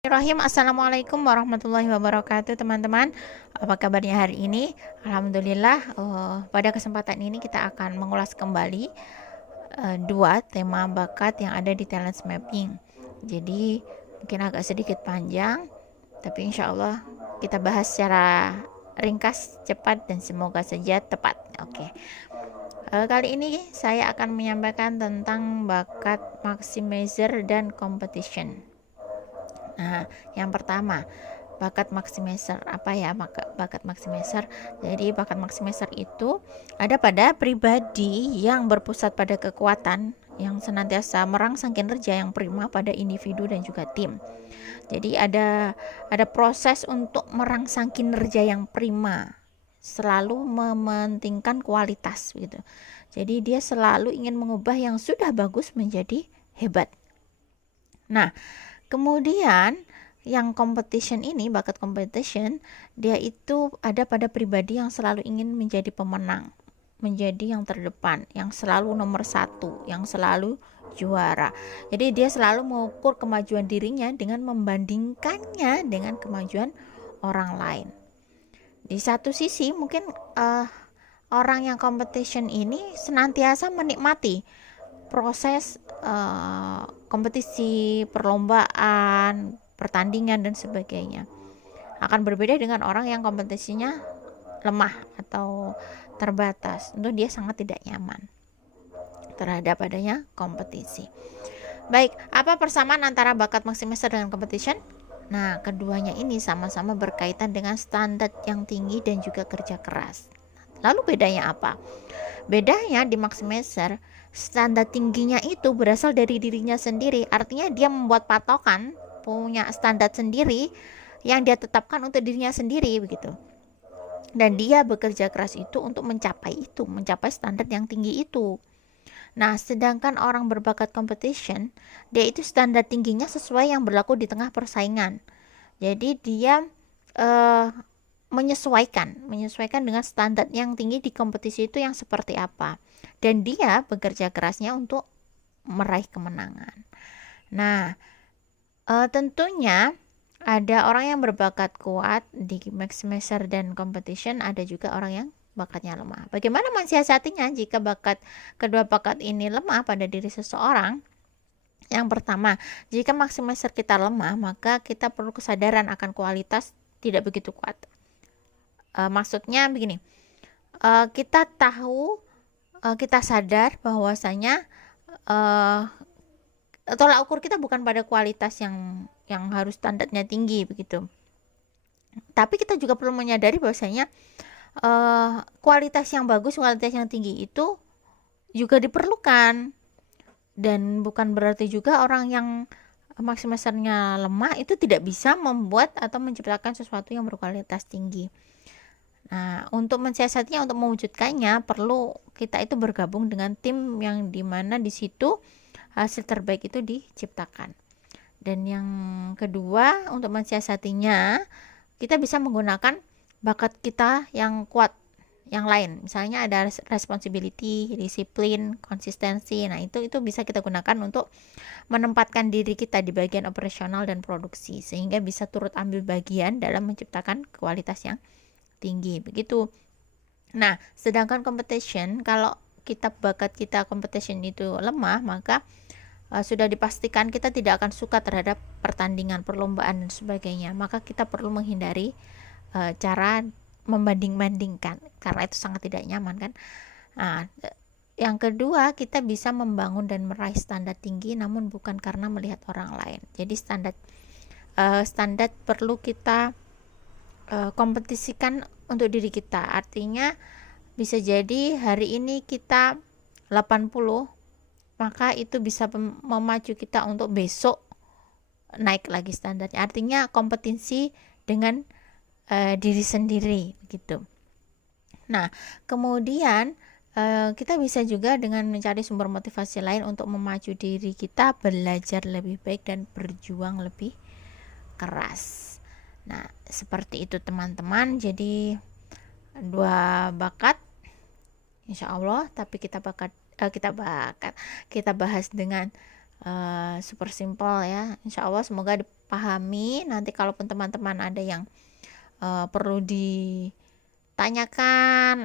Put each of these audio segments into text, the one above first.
Bismillahirrahmanirrahim. Assalamualaikum warahmatullahi wabarakatuh, teman-teman. Apa kabarnya hari ini? Alhamdulillah. Pada kesempatan ini kita akan mengulas kembali dua tema bakat yang ada di talent mapping. Jadi mungkin agak sedikit panjang, tapi insya Allah kita bahas secara ringkas, cepat, dan semoga saja tepat. Oke. Kali ini saya akan menyampaikan tentang bakat maximizer dan competition. Nah, yang pertama, bakat maximizer. Apa ya bakat maximizer? Jadi bakat maximizer itu ada pada pribadi yang berpusat pada kekuatan yang senantiasa merangsang kinerja yang prima pada individu dan juga tim. Jadi ada proses untuk merangsang kinerja yang prima, selalu mementingkan kualitas gitu. Jadi dia selalu ingin mengubah yang sudah bagus menjadi hebat. Nah, kemudian yang competition ini, bakat competition, dia itu ada pada pribadi yang selalu ingin menjadi pemenang, menjadi yang terdepan, yang selalu nomor satu, yang selalu juara. Jadi dia selalu mengukur kemajuan dirinya dengan membandingkannya dengan kemajuan orang lain. Di satu sisi mungkin orang yang competition ini senantiasa menikmati proses kompetisi, perlombaan, pertandingan dan sebagainya. Akan berbeda dengan orang yang kompetisinya lemah atau terbatas. Tentu dia sangat tidak nyaman terhadap adanya kompetisi. Baik, apa persamaan antara bakat maximizer dengan competition? Nah, keduanya ini sama-sama berkaitan dengan standar yang tinggi dan juga kerja keras. Lalu bedanya apa? Bedanya di maximizer, standar tingginya itu berasal dari dirinya sendiri. Artinya dia membuat patokan, punya standar sendiri yang dia tetapkan untuk dirinya sendiri begitu. Dan dia bekerja keras itu untuk mencapai standar yang tinggi itu. Nah, sedangkan orang berbakat competition, dia itu standar tingginya sesuai yang berlaku di tengah persaingan. Jadi dia menyesuaikan dengan standar yang tinggi di kompetisi itu yang seperti apa, dan dia bekerja kerasnya untuk meraih kemenangan. Nah, tentunya ada orang yang berbakat kuat di maximizer dan competition, ada juga orang yang bakatnya lemah. Bagaimana mensiasatinya jika kedua bakat ini lemah pada diri seseorang? Yang pertama, jika maximizer kita lemah, maka kita perlu kesadaran akan kualitas tidak begitu kuat. Maksudnya begini, kita tahu, kita sadar bahwasanya tolak ukur kita bukan pada kualitas yang harus standarnya tinggi begitu, tapi kita juga perlu menyadari bahwasanya kualitas yang bagus, kualitas yang tinggi itu juga diperlukan, dan bukan berarti juga orang yang maximizernya lemah itu tidak bisa membuat atau menciptakan sesuatu yang berkualitas tinggi. Nah, untuk mensiasatinya, untuk mewujudkannya, perlu kita itu bergabung dengan tim yang dimana di situ hasil terbaik itu diciptakan. Dan yang kedua, untuk mensiasatinya, kita bisa menggunakan bakat kita yang kuat, yang lain. Misalnya ada responsibility, disiplin, konsistensi. Nah, itu bisa kita gunakan untuk menempatkan diri kita di bagian operasional dan produksi, sehingga bisa turut ambil bagian dalam menciptakan kualitas yang tinggi begitu. Nah, sedangkan competition, kalau bakat kita competition itu lemah, maka sudah dipastikan kita tidak akan suka terhadap pertandingan, perlombaan dan sebagainya. Maka kita perlu menghindari cara membanding-bandingkan, karena itu sangat tidak nyaman kan. Nah, yang kedua, kita bisa membangun dan meraih standar tinggi namun bukan karena melihat orang lain. Jadi standar perlu kita kompetisikan untuk diri kita. Artinya bisa jadi hari ini kita 80, maka itu bisa memacu kita untuk besok naik lagi standarnya. Artinya kompetisi dengan diri sendiri gitu. Nah, kemudian kita bisa juga dengan mencari sumber motivasi lain untuk memacu diri kita belajar lebih baik dan berjuang lebih keras. Nah, seperti itu teman-teman. Jadi dua bakat insya Allah, tapi kita bahas dengan super simple ya. Insya Allah semoga pahami. Nanti kalaupun teman-teman ada yang perlu ditanyakan,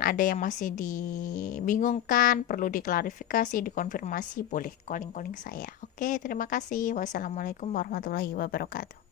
ada yang masih dibingungkan, perlu diklarifikasi, dikonfirmasi, boleh calling saya. Oke, terima kasih. Wassalamualaikum warahmatullahi wabarakatuh.